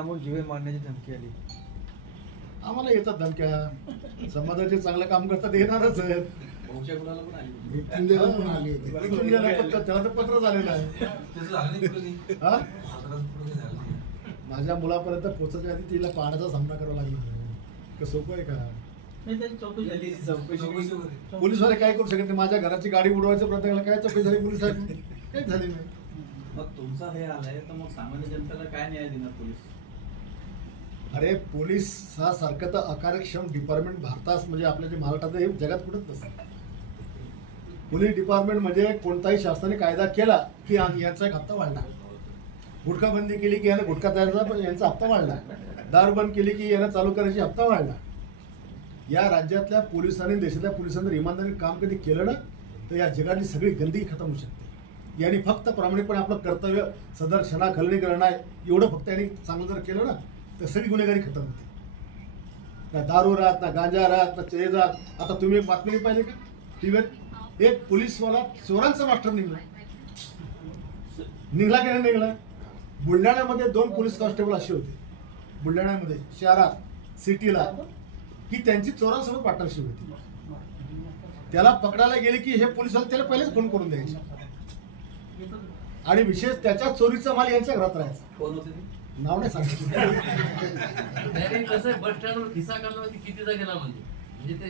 त्यामुळे जीवे मारण्याची धमकी आली. आम्हाला येतात धमक्या, समाजाचे चांगलं काम करतात येणारच आहेत. मृत्युंजयला पण आली होती. त्याला तर पत्र झालेलं आहे. हा? माझ्या मुलापर्यंत पोहोचण्याच्या आधी तिला पाण्याचा सामना करावा लागणार आहे. का सोपं आहे का? पोलीसवाले काय करू शकत नाही. माझ्या घराची गाडी उडवायचा प्रयत्न केला, काय चौकशी झाली पोलीस साहेब? काहीच झाली नाही. मग तुमचा हे आलाय तर मग सामान्य जनतेला काय न्याय देणार पोलीस? अरे पोलीस हा सारखं तर अकार्यक्षम डिपार्टमेंट भारतात म्हणजे आपल्या जे महाराष्ट्रात हे जगात कुठंच नसतं. पोलीस डिपार्टमेंट म्हणजे कोणताही शासनाने कायदा केला की यांचा एक हप्ता वाढला. गुटखा बंदी केली की यानं गुटखा तयार पण यांचा हप्ता वाढला. दारू बंद केली की यानं चालू करायची हप्ता वाढला. या राज्यातल्या पोलिसांनी देशातल्या पोलिसांनी इमानदारीने काम कधी केलं ना तर या जगातली सगळी गंदगी खतम होऊ शकते. यांनी फक्त प्रामाणिकपणे आपलं कर्तव्य सदर क्षणाखलनी करणं आहे एवढं फक्त यांनी चांगलं जर केलं ना तर सगळी गुन्हेगारी खतम होते. ना दारू राहत, ना गांजा राहत, ना चेज राहत. आता तुम्ही एक बातमी पाहिली का टीव्हीवर? एक पोलीसवाला चोरांचा मास्टर निघला की नाही निघला? बुलढाण्यामध्ये 2 पोलीस कॉन्स्टेबल असे होते बुलढाण्यामध्ये शहरात सिटीला की त्यांची चोरांसोबत पार्टनरशिप होती. त्याला पकडायला गेले की हे पोलिसाला त्याला पहिलेच फोन करून द्यायचे आणि विशेष त्याच्या चोरीचा माल यांच्या घरात राहायचा. कोण होते ते? नाव नाही सांगितलं. कसं बस स्टँडवर खिसा करण्यावरती कितीदा गेला म्हणजे ते